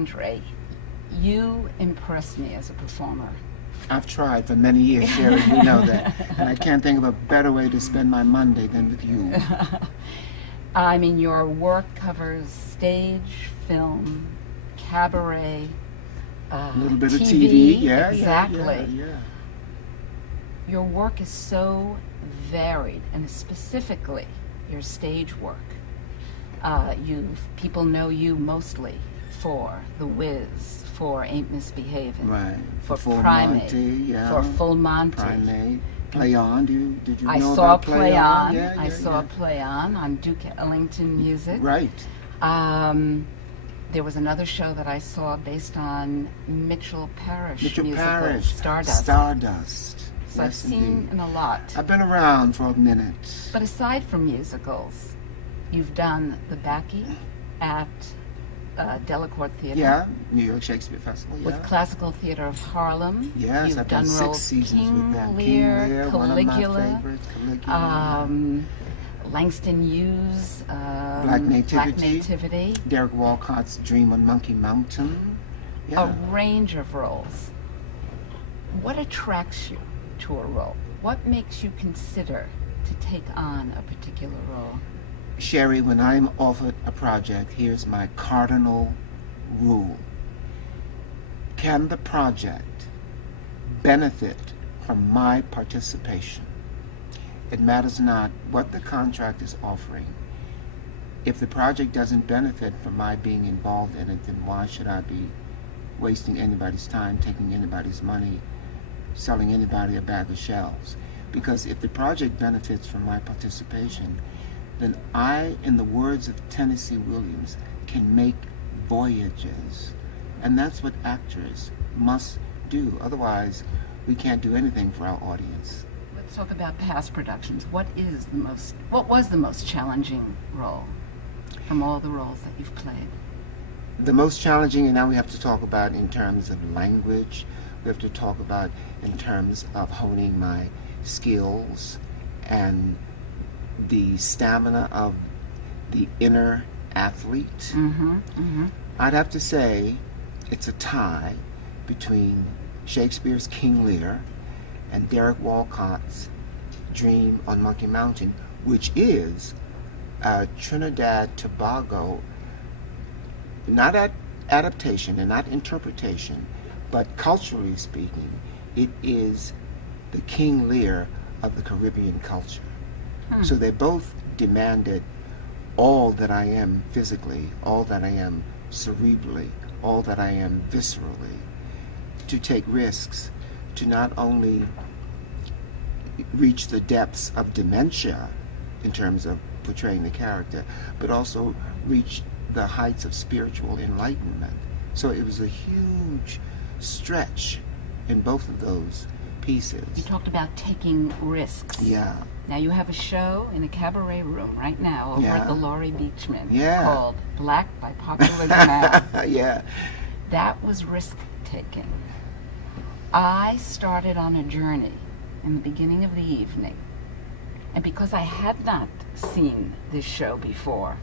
André, you impress me as a performer. I've tried for many years, Sherry, you know that. And I can't think of a better way to spend my Monday than with you. I mean, your work covers stage, film, cabaret, A little bit TV, of TV, yeah, exactly. yeah. Your work is so varied, and specifically your stage work. People know you mostly for The Wiz, for Ain't Misbehavin', Right. for Full Prymate, Monty, yeah. for Full Monty. Prymate. Play On, did you I know saw about Play On. Yeah, I saw Play On Duke Ellington music. Right. There was another show that I saw based on Mitchell Parish musical, Parish. Stardust. So I've seen in a lot. I've been around for a minute. But aside from musicals, you've done the Baccy at Delacorte Theatre. Yeah, New York Shakespeare Festival, yeah. With Classical Theatre of Harlem. Yes, You've I've done done 6 roles seasons with them. Lear, Caligula, Caligula, one of my favorites, Caligula. Langston Hughes, Black Nativity. Black Derek Walcott's Dream on Monkey Mountain. Yeah. A range of roles. What attracts you to a role? What makes you consider to take on a particular role? Sherry, when I'm offered a project, here's my cardinal rule. Can the project benefit from my participation? It matters not what the contract is offering. If the project doesn't benefit from my being involved in it, then why should I be wasting anybody's time, taking anybody's money, selling anybody a bag of shells? Because if the project benefits from my participation, then I, in the words of Tennessee Williams, can make voyages. And that's what actors must do. Otherwise, we can't do anything for our audience. Let's talk about past productions. What was the most challenging role from all the roles that you've played? The most challenging, and now we have to talk about in terms of language, we have to talk about in terms of honing my skills and the stamina of the inner athlete. I'd have to say it's a tie between Shakespeare's King Lear and Derek Walcott's Dream on Monkey Mountain, which is a Trinidad Tobago, not adaptation and not interpretation, but culturally speaking, it is the King Lear of the Caribbean culture. So they both demanded all that I am physically, all that I am cerebrally, all that I am viscerally, to take risks, to not only reach the depths of dementia in terms of portraying the character, but also reach the heights of spiritual enlightenment. So it was a huge stretch in both of those pieces. You talked about taking risks. Yeah. Now you have a show in a cabaret room right now over at the Laurie Beechman called Black by Popular Demand. Yeah. That was risk-taking. I started on a journey in the beginning of the evening, and because I had not seen this show before,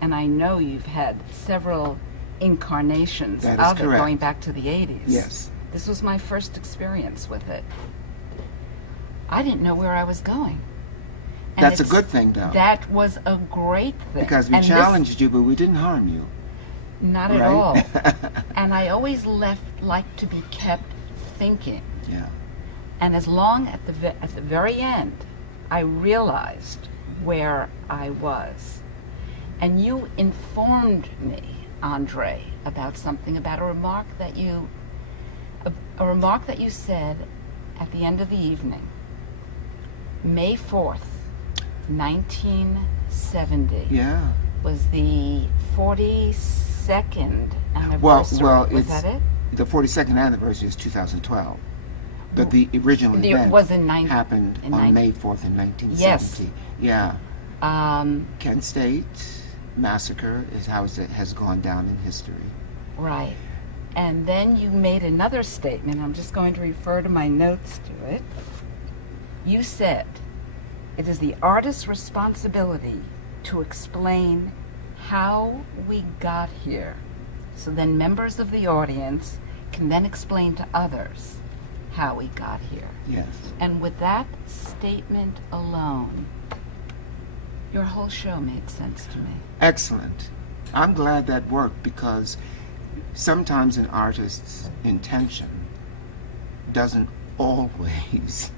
and I know you've had several incarnations of it going back to the 80s. Yes. This was my first experience with it. I didn't know where I was going. And that's a good thing, though. That was a great thing. Because we challenged you, but we didn't harm you. Not at all. And I always like to be kept thinking. Yeah. And as long at the very end, I realized where I was. And you informed me, André, about something, about a remark that you said at the end of the evening. May 4th, 1970 was the 42nd anniversary. Was that it? The 42nd anniversary is 2012. But the original event happened on May 4th in 1970. Yes. Yeah. Kent State massacre is how it has gone down in history. Right. And then you made another statement. I'm just going to refer to my notes to it. You said, it is the artist's responsibility to explain how we got here So then members of the audience can then explain to others how we got here. Yes. And with that statement alone, your whole show makes sense to me. Excellent. I'm glad that worked, because sometimes an artist's intention doesn't always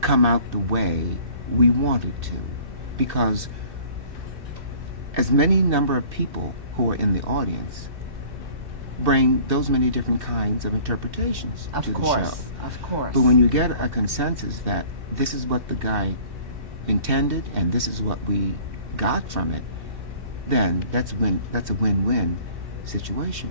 come out the way we want it to, because as many number of people who are in the audience bring those many different kinds of interpretations to the show. Of course. But when you get a consensus that this is what the guy intended and this is what we got from it, then that's a win-win situation.